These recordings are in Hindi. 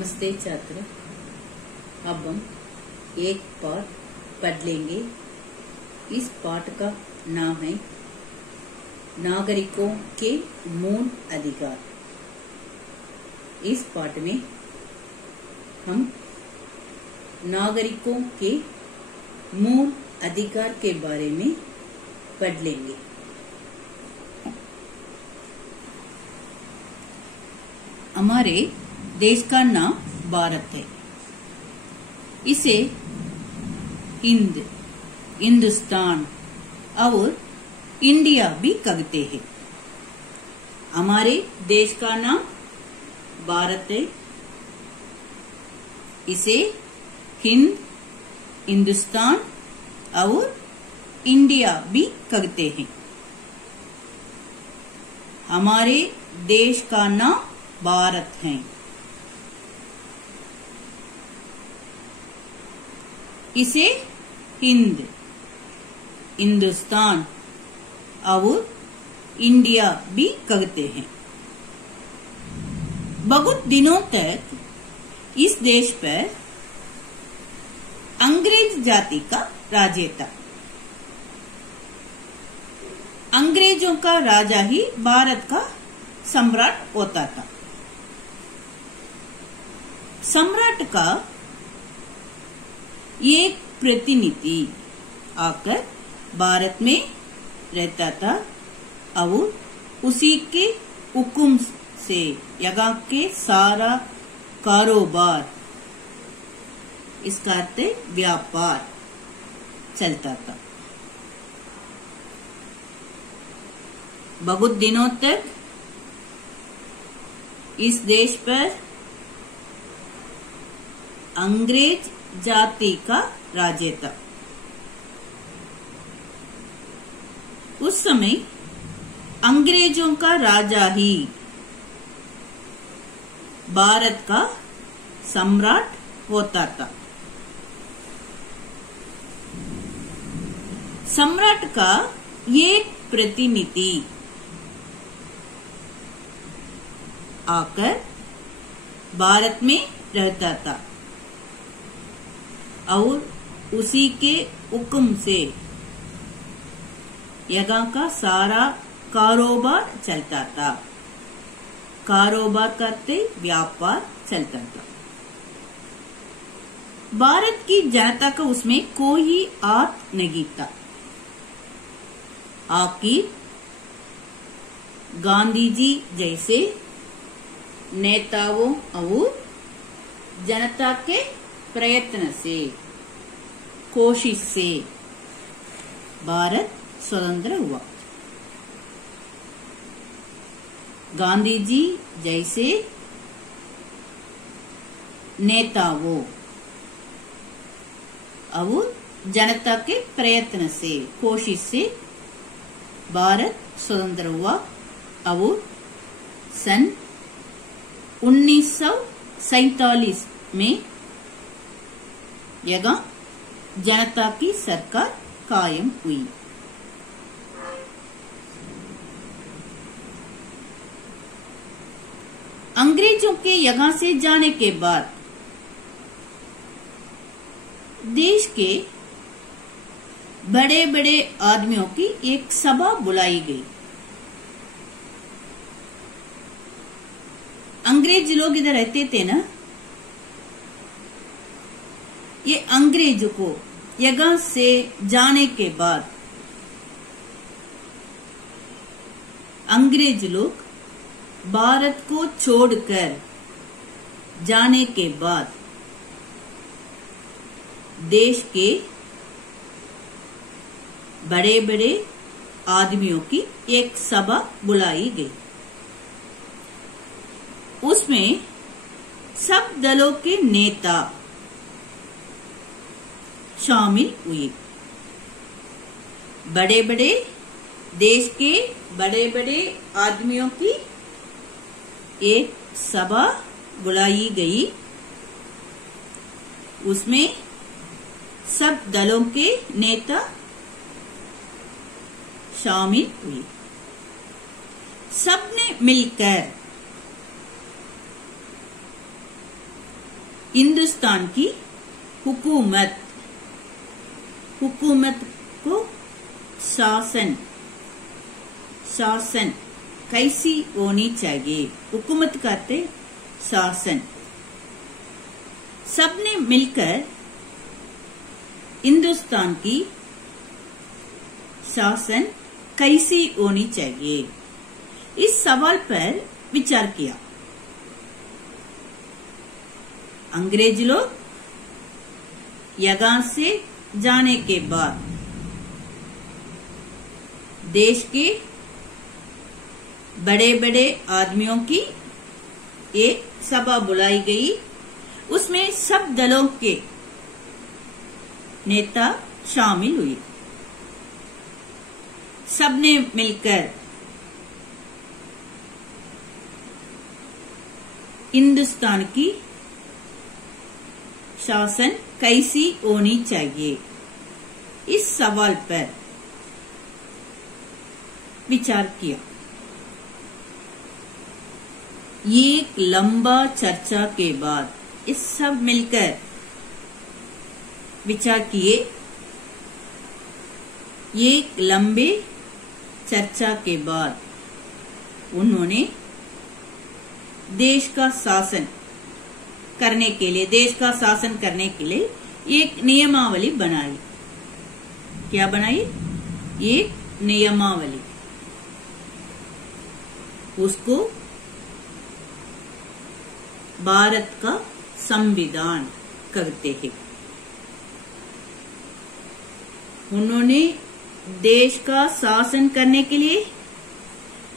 नमस्ते छात्र। अब हम एक पाठ पढ़ लेंगे। इस पाठ का नाम है नागरिकों के मूल अधिकार। इस पाठ में हम नागरिकों के मूल अधिकार के बारे में पढ़ लेंगे। हमारे देश का नाम भारत है। इसे हिंद, हिंदुस्तान और इंडिया भी कहते हैं। हमारे देश का नाम भारत है। इसे हिंद, हिंदुस्तान और इंडिया भी कहते हैं। हमारे देश का नाम भारत है। इसे हिंद, हिंदुस्तान और इंडिया भी कहते हैं। बहुत दिनों तक इस देश पर अंग्रेज जाति का राज्य था। अंग्रेजों का राजा ही भारत का सम्राट होता था। सम्राट का एक प्रतिनिधि आकर भारत में रहता था और उसी के हुक्म से यहाँ के सारा कारोबार, इसका अर्थ व्यापार, चलता था। बहुत दिनों तक इस देश पर अंग्रेज जाति का राज्य था। उस समय अंग्रेजों का राजा ही भारत का सम्राट होता था। सम्राट का एक प्रतिनिधि आकर भारत में रहता था और उसी के हुक्म से यहाँ का सारा कारोबार चलता था। कारोबार करते व्यापार चलता था। भारत की जनता का उसमें कोई हाथ नहीं था। आखिर गांधी जी जैसे नेताओं और जनता के प्रयत्न से, कोशिश से भारत स्वतंत्र हुआ। गांधी जी जैसे नेताओं और जनता के प्रयत्न से, कोशिश से भारत स्वतंत्र हुआ और सन 1947 में यहाँ जनता की सरकार कायम हुई। अंग्रेजों के यहाँ से जाने के बाद देश के बड़े बड़े आदमियों की एक सभा बुलाई गई। अंग्रेज लोग इधर रहते थे ना, ये अंग्रेज को यहाँ से जाने के बाद अंग्रेज लोग भारत को छोड़कर जाने के बाद देश के बड़े बड़े आदमियों की एक सभा बुलाई गई। उसमें सब दलों के नेता शामिल हुए। बड़े बड़े देश के बड़े बड़े आदमियों की एक सभा बुलाई गई। उसमें सब दलों के नेता शामिल हुए। सबने मिलकर हिंदुस्तान की हुकूमत, हुकूमत को शासन, शासन कैसी होनी चाहिए, हुकूमत करते शासन। सबने मिलकर हिंदुस्तान की शासन कैसी होनी चाहिए, इस सवाल पर विचार किया। अंग्रेज लोग यहाँ से जाने के बाद देश के बड़े बड़े आदमियों की एक सभा बुलाई गई। उसमें सब दलों के नेता शामिल हुए। सबने मिलकर हिंदुस्तान की शासन कैसी होनी चाहिए, इस सवाल पर विचार किया। एक लंबा चर्चा के बाद इस सब मिलकर विचार किए। एक लंबे चर्चा के बाद उन्होंने देश का शासन करने के लिए, देश का शासन करने के लिए एक नियमावली बनाई। क्या बनाई? एक नियमावली। उसको भारत का संविधान कहते हैं। उन्होंने देश का शासन करने के लिए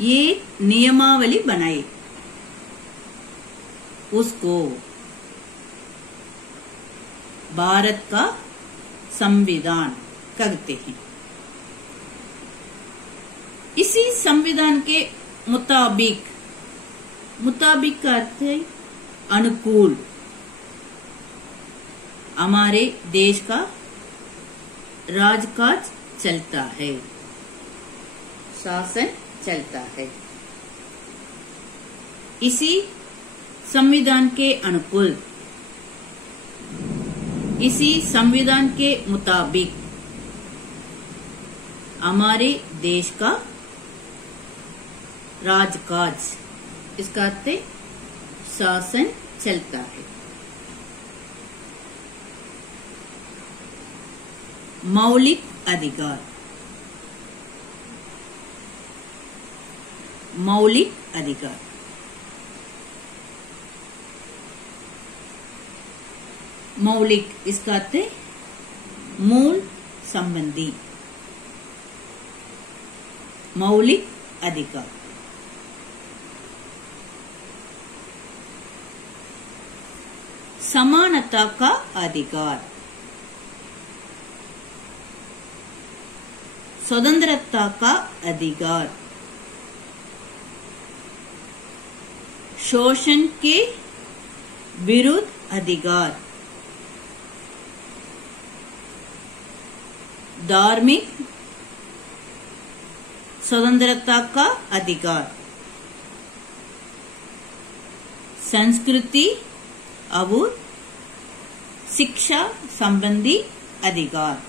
ये नियमावली बनाई। उसको भारत का संविधान कहते हैं। इसी संविधान के मुताबिक, मुताबिक का अर्थ है अनुकूल, हमारे देश का राजकाज चलता है, शासन चलता है। इसी संविधान के अनुकूल, इसी संविधान के मुताबिक हमारे देश का राजकाज, इसका अर्थ है शासन चलता है। मौलिक अधिकार, मौलिक अधिकार। मौलिक इसका अर्थ है मूल संबंधी, मौलिक अधिकार। समानता का अधिकार, स्वतंत्रता का अधिकार, शोषण के विरुद्ध अधिकार, धार्मिक स्वतंत्रता का अधिकार, संस्कृति और शिक्षा संबंधी अधिकार,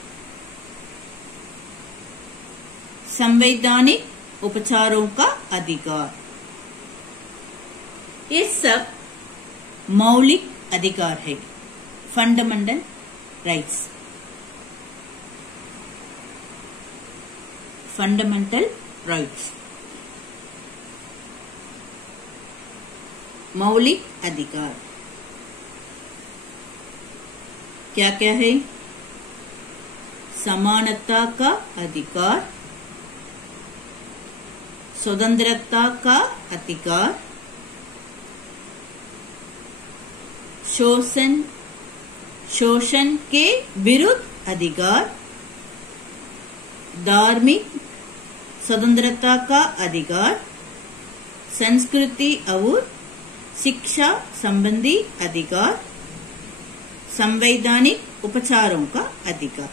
संवैधानिक उपचारों का अधिकार। ये सब मौलिक अधिकार है, फंडामेंटल राइट्स, फंडामेंटल राइट्स, मौलिक अधिकार। क्या क्या है? समानता का अधिकार, स्वतंत्रता का अधिकार, शोषण के विरुद्ध अधिकार, धार्मिक स्वतंत्रता का अधिकार, संस्कृति और शिक्षा संबंधी अधिकार, संवैधानिक उपचारों का अधिकार।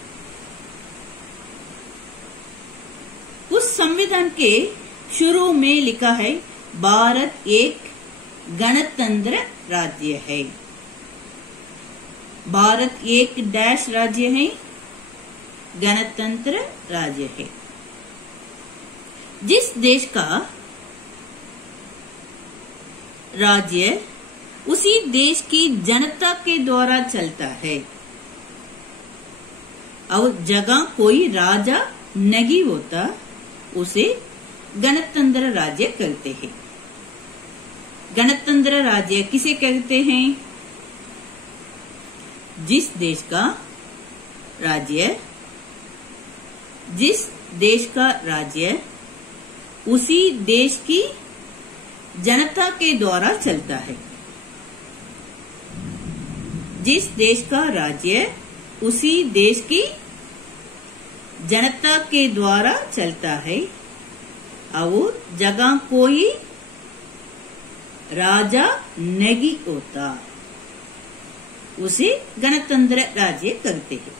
उस संविधान के शुरू में लिखा है भारत एक गणतंत्र राज्य है। भारत एक डैश राज्य है, गणतंत्र राज्य है। जिस देश का राज्य उसी देश की जनता के द्वारा चलता है और जगह कोई राजा नहीं होता, उसे गणतंत्र राज्य कहते हैं। गणतंत्र राज्य किसे कहते हैं? जिस देश का राज्य उसी देश की जनता के द्वारा चलता है। जिस देश का राज्य उसी देश की जनता के द्वारा चलता है और जगह कोई राजा नहीं होता, उसे गणतंत्र राज्य कहते हैं।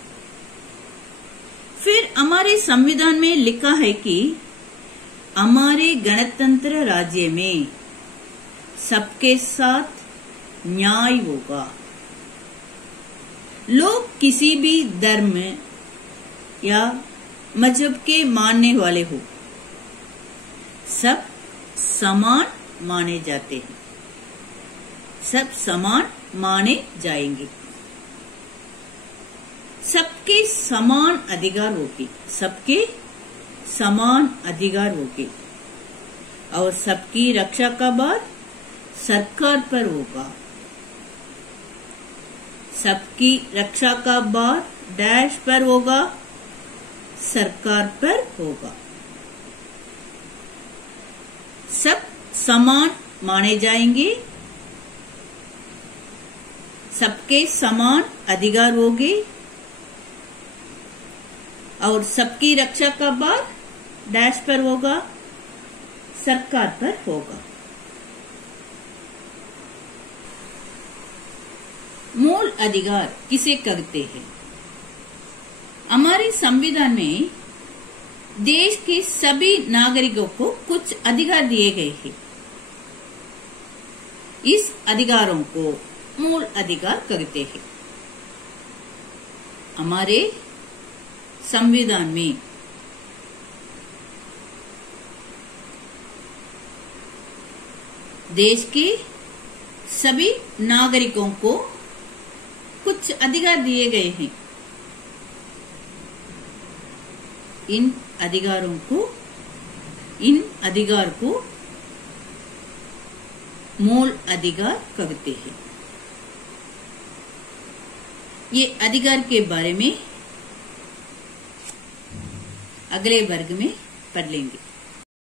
फिर हमारे संविधान में लिखा है कि हमारे गणतंत्र राज्य में सबके साथ न्याय होगा। लोग किसी भी धर्म या मजहब के मानने वाले हो, सब समान माने जाते हैं, सब समान माने जाएंगे। सबके समान अधिकार होंगे, सबके समान अधिकार होंगे और सबकी रक्षा का भार सरकार पर होगा। सबकी रक्षा का भार डैश पर होगा, सरकार पर होगा। सब समान माने जाएंगे, सबके समान अधिकार होंगे और सबकी रक्षा का भार डैश पर होगा, सरकार पर होगा। मूल अधिकार किसे कहते हैं? हमारे संविधान में देश के सभी नागरिकों को कुछ अधिकार दिए गए हैं। इस अधिकारों को मूल अधिकार कहते हैं। हमारे संविधान में देश के सभी नागरिकों को कुछ अधिकार दिए गए हैं। इन अधिकार को मूल अधिकार कहते हैं। ये अधिकार के बारे में अगले वर्ग में पढ़ लेंगे।